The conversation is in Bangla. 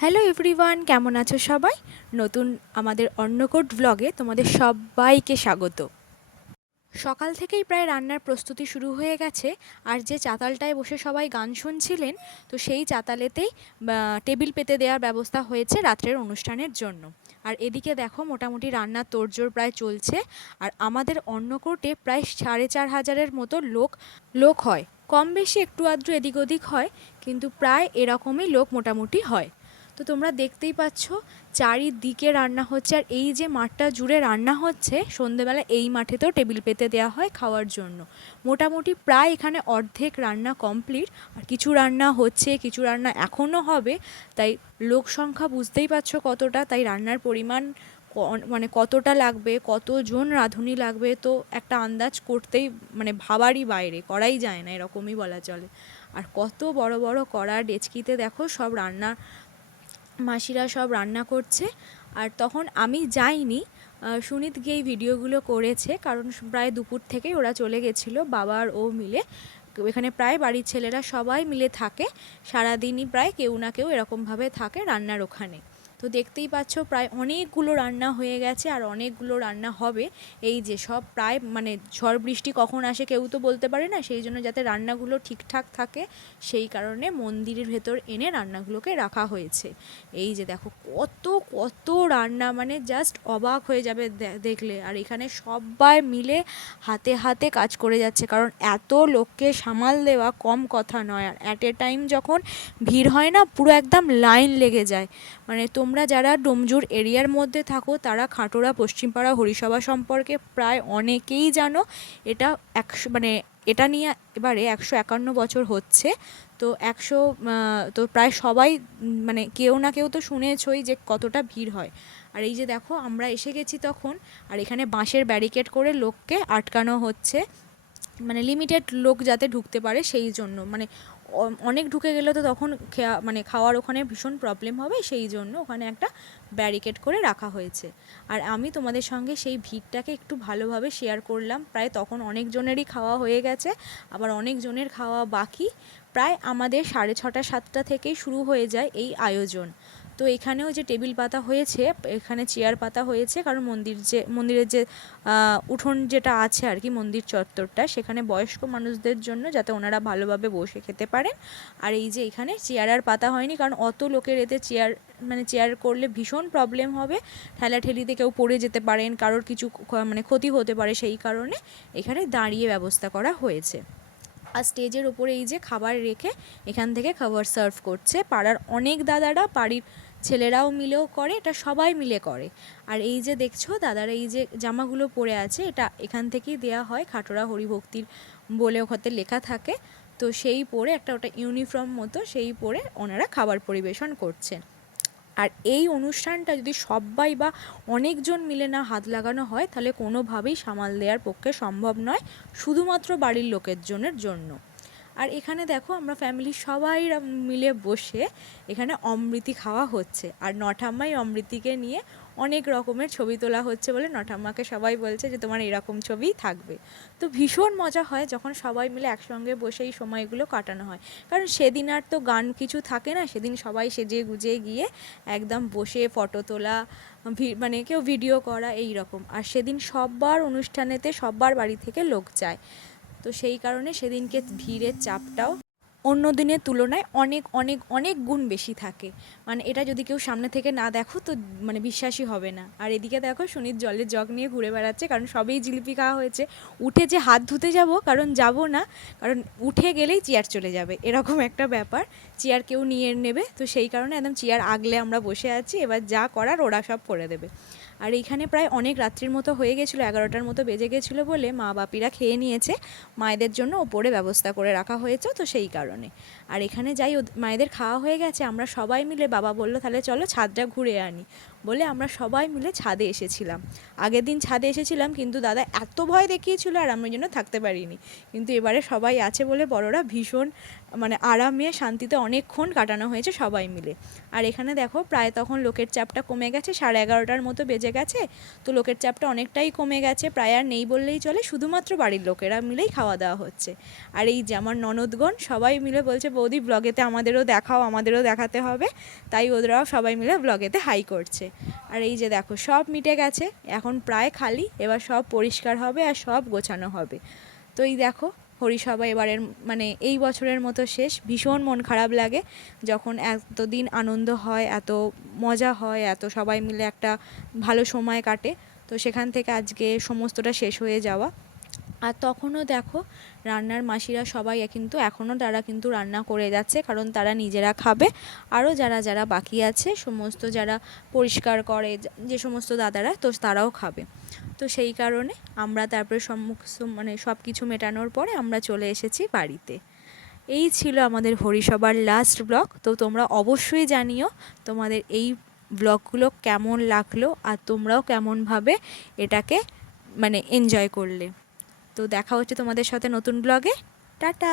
হ্যালো এভরিওয়ান কেমন আছো সবাই? নতুন আমাদের অন্নকোট ব্লগে তোমাদের সবাইকে স্বাগত। সকাল থেকেই প্রায় রান্নার প্রস্তুতি শুরু হয়ে গেছে, আর যে চাতালটায় বসে সবাই গান শুনছিলেন, তো সেই চাতালেতেই টেবিল পেতে দেওয়ার ব্যবস্থা হয়েছে রাত্রের অনুষ্ঠানের জন্য। আর এদিকে দেখো মোটামুটি রান্নার তোড়জোড় প্রায় চলছে, আর আমাদের অন্নকোটে প্রায় সাড়ে চার হাজারের মতো লোক লোক হয়। কম বেশি একটু আধটু এদিক ওদিক হয়, কিন্তু প্রায় এরকমই লোক মোটামুটি হয়। তো তোমরা দেখতেই পাচ্ছ, চারিদিকে রান্না হচ্ছে। আর এই যে মাঠটা জুড়ে রান্না হচ্ছে, সন্ধেবেলা এই মাঠেতেও টেবিল পেতে দেওয়া হয় খাওয়ার জন্য। মোটামুটি প্রায় এখানে অর্ধেক রান্না কমপ্লিট। আর কিছু রান্না হচ্ছে, কিছু রান্না এখনও হবে। তাই লোক সংখ্যা বুঝতেই পারছ কতটা, তাই রান্নার পরিমাণ মানে কতটা লাগবে, কতজন রাঁধুনি লাগবে, তো একটা আন্দাজ করতেই মানে ভাবারই বাইরে, করাই যায় না, এরকমই বলা চলে। আর কত বড় বড় কড়া ডেচকিতে দেখো, সব রান্না মাসিরা সব রান্না করছে। আর তখন আমি যাইনি। সুনীত গিয়ে ভিডিওগুলো করেছে। কারণ প্রায় দুপুর থেকেই ওরা চলে গেছিল বাবার ও মিলে। এখানে প্রায় বাড়ির ছেলেরা সবাই মিলে থাকে। সারাদিনই প্রায় কেউ না কেউ এরকমভাবে থাকে রান্নার ওখানে। তো দেখতেই পাচ্ছ, প্রায় অনেকগুলো রান্না হয়ে গেছে আর অনেকগুলো রান্না হবে। এই যে সব প্রায় মানে ঝড় বৃষ্টি কখন আসে কেউ তো বলতে পারে না, সেই জন্য যাতে রান্নাগুলো ঠিকঠাক থাকে, সেই কারণে মন্দিরের ভেতর এনে রান্নাগুলোকে রাখা হয়েছে। এই যে দেখো কত কত রান্না মানে জাস্ট অবাক হয়ে যাবে দেখলে। আর এখানে সবাই মিলে হাতে হাতে কাজ করে যাচ্ছে, কারণ এত লোককে সামাল দেওয়া কম কথা নয়। আর অ্যাট এ টাইম যখন ভিড় হয় না, পুরো একদম লাইন লেগে যায়। মানে তোমরা যারা ডোমজুর এরিয়ার মধ্যে থাকো, তারা খাটোরা পশ্চিমপাড়া হরিসভা সম্পর্কে প্রায় অনেকেই জানো। এটা একশো মানে এটা নিয়ে এবারে একশো একান্ন বছর হচ্ছে। তো একশো তো প্রায় সবাই মানে কেউ না কেউ তো শুনেছই যে কতটা ভিড় হয়। আর এই যে দেখো, আমরা এসে গেছি তখন, আর এখানে বাঁশের ব্যারিকেড করে লোককে আটকানো হচ্ছে। মানে লিমিটেড লোক যাতে ঢুকতে পারে সেই জন্য। মানে অনেক ঢুকে গেলে তো তখন মানে খাওয়ার ওখানে ভীষণ প্রবলেম হবে, সেই জন্য ওখানে একটা ব্যারিকেড করে রাখা হয়েছে। আর আমি তোমাদের সঙ্গে সেই ভিড়টাকে একটু ভালোভাবে শেয়ার করলাম। প্রায় তখন অনেকজনেরই খাওয়া হয়ে গেছে, আবার অনেকজনের খাওয়া বাকি। প্রায় আমাদের সাড়ে ছটা, সাতটা থেকেই শুরু হয়ে যায় এই আয়োজন। তো এখানেও যে টেবিল পাতা হয়েছে, এখানে চেয়ার পাতা হয়েছে, কারণ মন্দির যে, মন্দিরের যে উঠোন যেটা আছে আর কি মন্দির চত্বরটা, সেখানে বয়স্ক মানুষদের জন্য যাতে ওনারা ভালোভাবে বসে খেতে পারেন। আর এই যে এখানে চেয়ার আর পাতা হয়নি, কারণ অত লোকের এতে চেয়ার মানে চেয়ার করলে ভীষণ প্রবলেম হবে। ঠেলাঠেলিতে কেউ পড়ে যেতে পারেন, কারোর কিছু মানে ক্ষতি হতে পারে সেই কারণে এখানে দাঁড়িয়ে ব্যবস্থা করা হয়েছে। আর স্টেজের ওপরে এই যে খাবার রেখে এখান থেকে খাবার সার্ভ করছে। পাড়ার অনেক দাদারা, বাড়ির ছেলেরাও মিলেও করে, এটা সবাই মিলে করে। আর এই যে দেখছ, দাদারা এই যে জামাগুলো পরে আছে, এটা এখান থেকেই দেয়া হয়, খাটোরা হরিভক্তির বলে ওখানে লেখা থাকে। তো সেই পরে একটা ওটা ইউনিফর্ম মতো, সেই পরে ওনারা খাবার পরিবেশন করছেন। আর এই অনুষ্ঠানটা যদি সবাই বা অনেকজন মিলে না হাত লাগানো হয়, তাহলে কোনোভাবেই সামাল দেওয়ার পক্ষে সম্ভব নয়, শুধুমাত্র বাড়ির লোকের জনের জন্য। আর এখানে দেখো আমরা ফ্যামিলির সবাই মিলে বসে এখানে অমৃতি খাওয়া হচ্ছে। আর নঠাম্মাই অমৃতিকে নিয়ে অনেক রকমের ছবি তোলা হচ্ছে বলে নঠাম্মাকে সবাই বলছে যে, তোমার এরকম ছবিই থাকবে। তো ভীষণ মজা হয় যখন সবাই মিলে একসঙ্গে বসে এই সময়গুলো কাটানো হয়। কারণ সেদিন আর তো গান কিছু থাকে না, সেদিন সবাই সেজে গুজে গিয়ে একদম বসে ফটো তোলা মানে কেউ ভিডিও করা এই রকম আর সেদিন সববার অনুষ্ঠানেতে সববার বাড়ি থেকে লোক যায়। তো সেই কারণে সেদিনকে ভিড়ের চাপটাও অন্য দিনের তুলনায় অনেক অনেক অনেক গুণ বেশি থাকে। মানে এটা যদি কেউ সামনে থেকে না দেখো তো মানে বিশ্বাসই হবে না। আর এদিকে দেখো সুনীত জলের জগ নিয়ে ঘুরে বেড়াচ্ছে, কারণ সবেই জিলিপি খাওয়া হয়েছে। উঠে যে হাত ধুতে যাব, কারণ যাব না, কারণ উঠে গেলেই চেয়ার চলে যাবে। এরকম একটা ব্যাপার, চেয়ার কেউ নিয়ে নেবে। তো সেই কারণে একদম চেয়ার আগলে আমরা বসে আছি, এবার যা করার ওরা সব করে দেবে। আর এইখানে প্রায় অনেক রাত্রির মতো হয়ে গেছিল, এগারোটার মতো বেজে গেছিল বলে মা বাপিরা খেয়ে নিয়েছে। মায়েদের জন্য ওপরে ব্যবস্থা করে রাখা হয়েছে তো সেই কারণে। আর এখানে যাই মায়েদের খাওয়া হয়ে গেছে, আমরা সবাই মিলে বাবা বলল, তাহলে চলো ছাদটা ঘুরে আনি। বলে আমরা সবাই মিলে ছাদে এসেছিলাম। আগের দিন ছাদে এসেছিলাম কিন্তু দাদা এত ভয় দেখিয়েছিল আর আমি ওই জন্য থাকতে পারিনি। কিন্তু এবারে সবাই আছে বলে বড়রা ভীষণ মানে আরামে শান্তিতে অনেকক্ষণ কাটানো হয়েছে সবাই মিলে। আর এখানে দেখো প্রায় তখন লোকের চাপটা কমে গেছে, সাড়ে এগারোটার মতো বেজে গেছে। তো লোকের চাপটা অনেকটাই কমে গেছে, প্রায় আর নেই বললেই চলে, শুধুমাত্র বাড়ির লোকেরা মিলেই খাওয়া দাওয়া হচ্ছে। আর এই যে আমার ননদগণ সবাই মিলে বলছে, বৌদি ব্লগেতে আমাদেরও দেখাও, আমাদেরও দেখাতে হবে। তাই ওদেরাও সবাই মিলে ব্লগেতে হাই করছে। আর এই যে দেখো, সব মিটে গেছে, এখন প্রায় খালি, এবার সব পরিষ্কার হবে আর সব গোছানো হবে। তো এই দেখো, হরিসভা এবারের মানে এই বছরের মতো শেষ, ভীষণ মন খারাপ লাগে যখন এতদিন আনন্দ হয়, এত মজা হয়, এত সবাই মিলে একটা ভালো সময় কাটে। তো সেখান থেকে আজকে সমস্তটা শেষ হয়ে যাওয়া। আর তখনও দেখো, রান্নার মাসিরা সবাই কিন্তু এখনও তারা কিন্তু রান্না করে যাচ্ছে, কারণ তারা নিজেরা খাবে। আরও যারা যারা বাকি আছে, সমস্ত যারা পরিষ্কার করে, যে সমস্ত দাদারা, তো তারাও খাবে। তো সেই কারণে আমরা তারপরে সম্মুখ মানে সব কিছু মেটানোর পরে আমরা চলে এসেছি বাড়িতে। এই ছিল আমাদের হরিসভার লাস্ট ব্লগ তো তোমরা অবশ্যই জানিও তোমাদের এই ব্লগগুলো কেমন লাগল, আর তোমরাও কেমনভাবে এটাকে মানে এনজয় করলে। তো দেখা হচ্ছে তোমাদের সাথে নতুন ব্লগে টাটা!